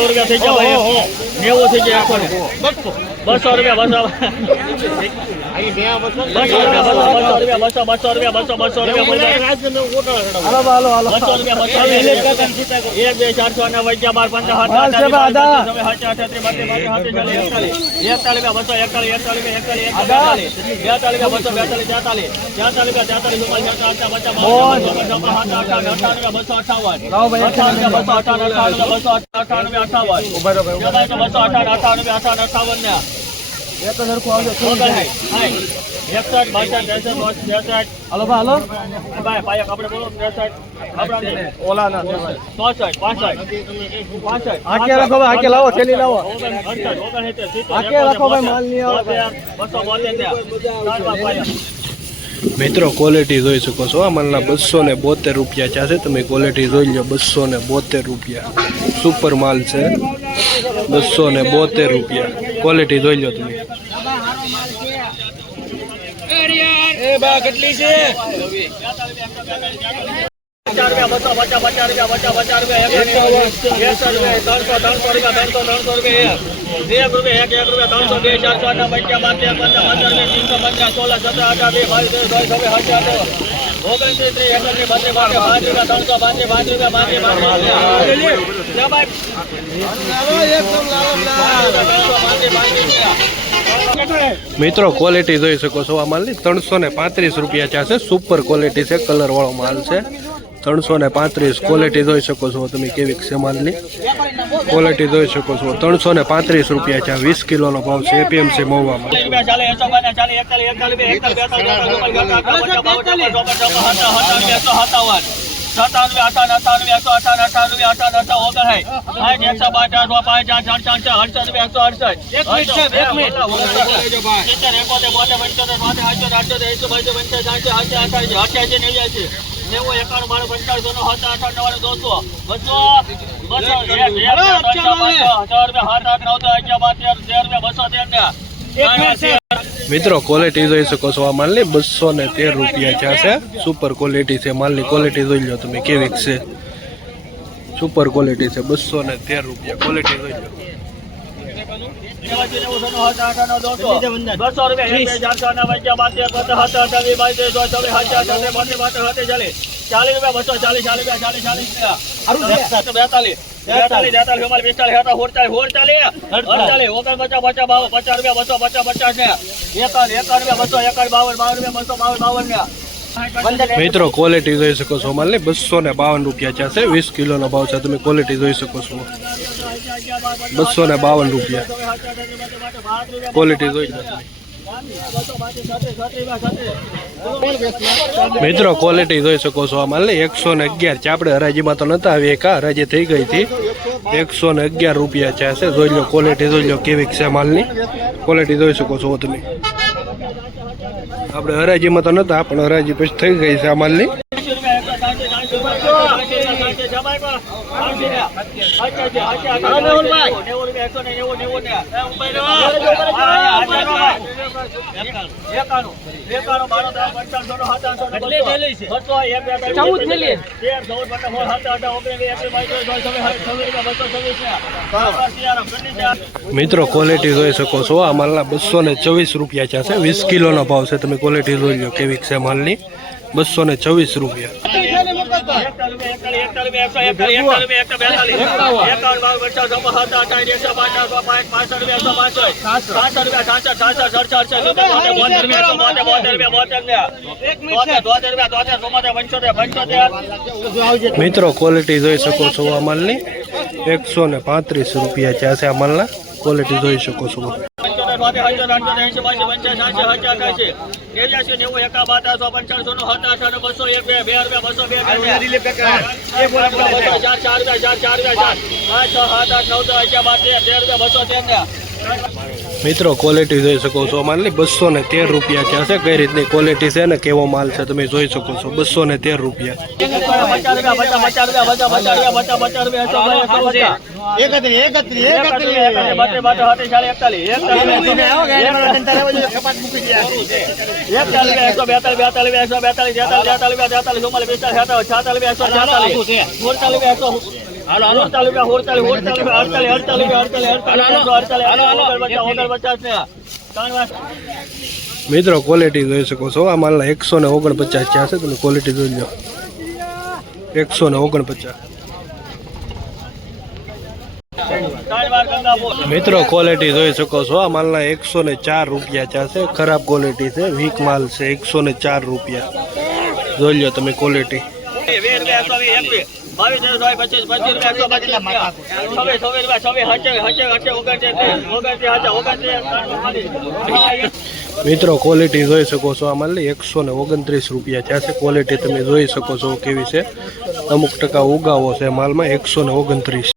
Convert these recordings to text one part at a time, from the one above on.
રૂપિયા થઈ જાય 90 થઈ જાય 200 રૂપિયા 200 મિત્રો ક્વોલિટી જોઈ શકો છો આ માલના 272 રૂપિયા છે તમે ક્વોલિટી જોઈ લો 272 રૂપિયા સુપર માલ છે 272 રૂપિયા ક્વોલિટી જોઈ લો તમે એ બા કેટલી છે મિત્રો ક્વોલિટી જોઈ શકો છો આ માલની 335 રૂપિયા છે સુપર ક્વોલિટી છે કલર વાળો માલ છે 335 ક્વોલિટી જોઈ શકો છો તમે કેવી છે માલની ક્વોલિટી જોઈ શકો છો 335 રૂપિયા છે 20 કિલોનો ભાવ છે એપીએમસી મહુવામાં મિત્રો ક્વોલિટી જોઈ શકો છો આ માલની 213 રૂપિયા છે સુપર ક્વોલિટી છે માલની ક્વોલિટી જોઈ લો તમે કેવી છે સુપર ક્વોલિટી છે 213 રૂપિયા ક્વોલિટી જોઈ લો મિત્રો ક્વોલિટી જોઈ શકો છો માલની 252 રૂપિયા છે 20 કિલોનો ભાવ છે તમે ક્વોલિટી જોઈ શકો છો 252 રૂપિયા ક્વોલિટી જોઈ લો મિત્રો ક્વોલિટી જોઈ શકો છો આ માલની 111 છે આપણે હરાજીમાં તો નતા આવી એક હરાજી થઈ ગઈ હતી 111 રૂપિયા છે જોઈ લો ક્વોલિટી જોઈ લો કેવી છે માલની ક્વોલિટી જોઈ શકો છો તમે આપણે હરાજીમાં તો નતા પણ હરાજી પછી થઈ ગઈ છે આ માલની મિત્રો ક્વોલિટી જોઈ શકો છો આ માલના 224 રૂપિયા છે 20 કિલોનો ભાવ છે તમે ક્વોલિટી જોઈ લો કેવી છે માલની 224 રૂપિયા મિત્રો ક્વોલિટી જોઈ શકો છો આ માલની 135 રૂપિયા છે આ માલના ક્વોલિટી જોઈ શકો છો મિત્રો ક્વોલિટી જોઈ શકો છો માલની 213 રૂપિયા છે કઈ રીતની ક્વોલિટી છે ને કેવો માલ છે તમે જોઈ શકો છો 213 રૂપિયા હાલો હાલો 48 મિત્રો ક્વોલિટી જોઈ શકો છો આ માલના 149 થયા છે. તમે ક્વોલિટી જોઈ લો 149. મિત્રો ક્વોલિટી જોઈ શકો છો આ માલના 104 રૂપિયા થયા છે. ખરાબ ક્વોલિટી છે, વીક માલ છે. 104 રૂપિયા જોઈ લો તમે ક્વોલિટી. મિત્રો ક્વોલિટી જોઈ શકો છો આ માલની 129 રૂપિયા થયા છે. ક્વોલિટી તમે જોઈ શકો છો કેવી છે. અમુક ટકા ઉગાવો છે માલમાં. 129.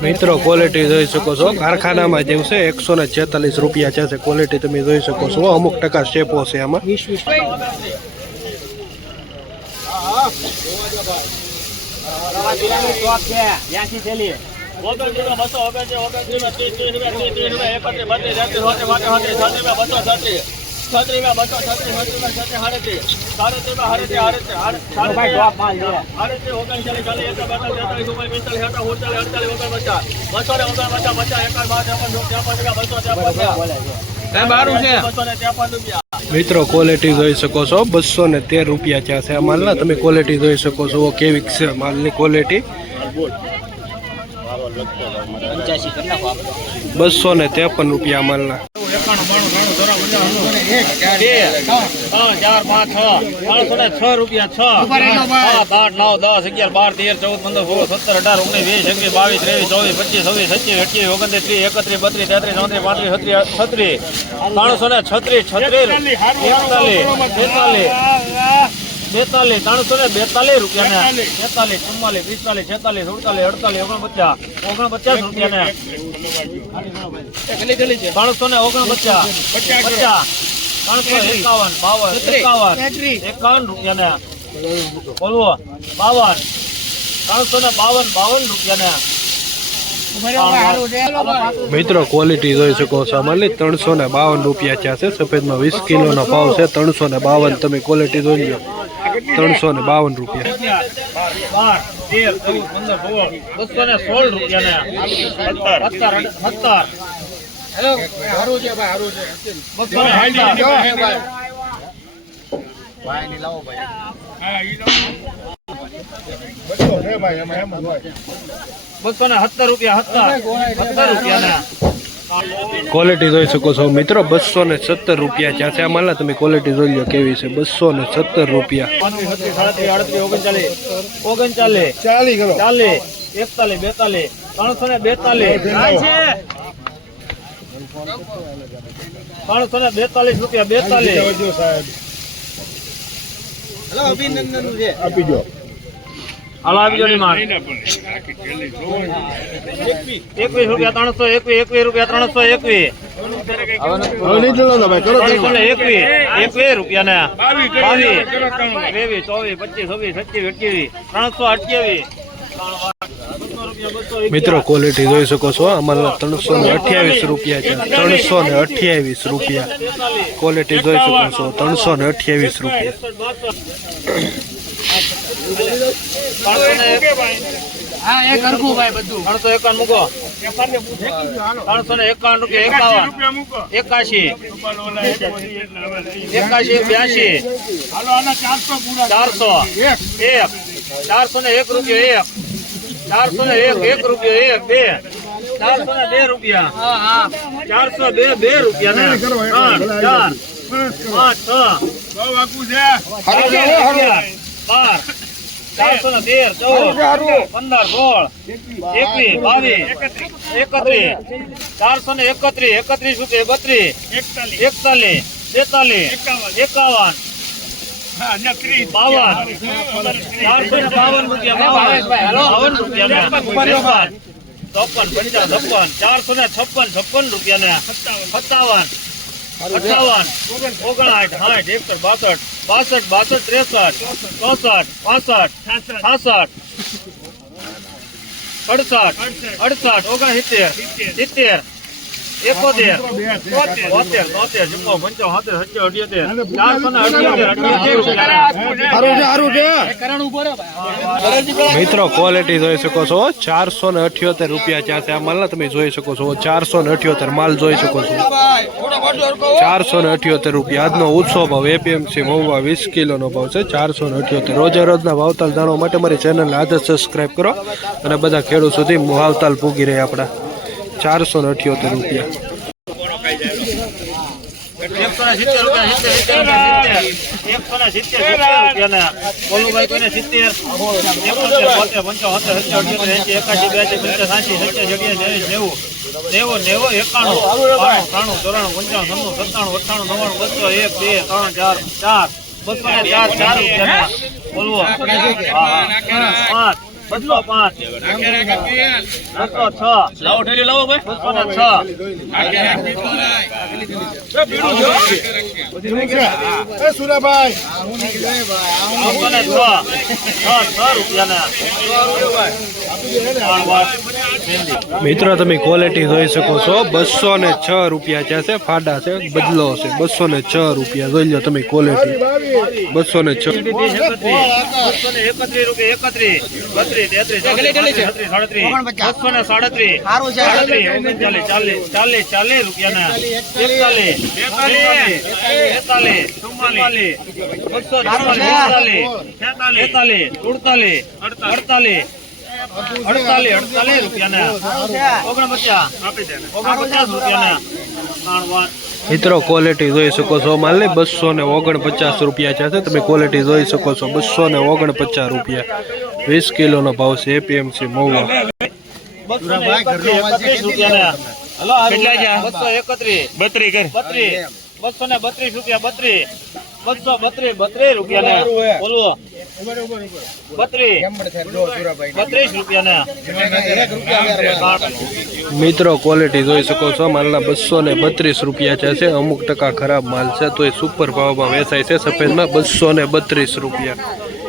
મિત્રો ક્વોલિટી જોઈ શકો છો કારખાનામાં જેવું છે. 146 રૂપિયા છે ક્વોલિટી તમે જોઈ શકો છો. અમુક ટકા સ્ટેપો છે આમાં. મિત્રો ક્વોલિટી જોઈ શકો છો 213 રૂપિયા થયા છે આ માલના. તમે ક્વોલિટી જોઈ શકો છો કેવી છે માલની ક્વોલિટી. 253 રૂપિયા માલના. 6 રૂપિયા 6 8 9 10 11 12 13 14 15 16 17 18 19 20 21 22 23 24 25 26 27 28 29 30 31 32 33 33 રૂપિયા 43 44 45 46 47 રૂપિયા 51 રૂપિયા બોલવો 52 રૂપિયા. મિત્રો ક્વોલિટી જોઈ શકો છો અમારી 352 રૂપિયા થયા છે. સફેદમાં 20 કિલોનો ભાવ છે. 352 તમે ક્વોલિટી જોઈ લો 352 રૂપિયા. 216 રૂપિયા. ક્વોલિટી જોઈ શકો છો મિત્રો 217 રૂપિયા થયા છે આમાં. તમે ક્વોલિટી જોઈ લો કેવી છે. 217 રૂપિયા. 342 રૂપિયા 42 હાલો આપી જો ની માર 21 રૂપિયા 321 રૂપિયા 321 21 રૂપિયા ને 22 23 24 25 26 27 328 મિત્રો ક્વોલિટી જોઈ શકો છો અમારા 328 રૂપિયા છે. 328 રૂપિયા ક્વોલિટી જોઈ શકો છો. 328 રૂપિયા. હા એક હરખું ભાઈ બધું 351 મૂકો 351 રૂપિયા 81 401 રૂપિયા 1 રૂપિયો 1 402 રૂપિયા 402 રૂપિયા 456 રૂપિયા 57 58 59 60 61 62 62 63 64 65 66 67 68 69 70 71 72 73 જમો 75 77 મિત્રો ક્વોલિટી જોઈ શકો છો 478 રૂપિયા ત્યાં છે આ માલ તમે જોઈ શકો છો 478 માલ જોઈ શકો છો 478 રૂપિયા આજનો ઉત્સવ ભાવ એપીએમસી મહુવા 20 કિલોનો ભાવ છે 478 રોજે રોજના ભાવતાલ જાણવા માટે મારી ચેનલને આજે સબસ્ક્રાઇબ કરો અને બધા ખેડૂત સુધી ભાવતાલ પૂગી રહે આપણા 478 રૂપિયા 206 મિત્રો તમે ક્વોલિટી જોઈ શકો છો 206 રૂપિયા ત્યાં છે ફાડા છે બદલો છે 206 રૂપિયા જોઈ લો તમે ક્વોલિટી 206 મિત્રો ક્વોલિટી જોઈ શકો છો માલ ને 249 રૂપિયા છે તમે ક્વોલિટી જોઈ શકો છો 249 રૂપિયા 20 કિલોનો ભાવ છે એપીએમસી મહુવા 231 રૂપિયા 232 રૂપિયા બોલવો 32 રૂપિયા મિત્રો ક્વોલિટી જોઈ શકો છો માલના 232 રૂપિયા છે અમુક ટકા ખરાબ માલ છે તો એ સુપર ભાવમાં વેચાય છે સફેદમાં 232 રૂપિયા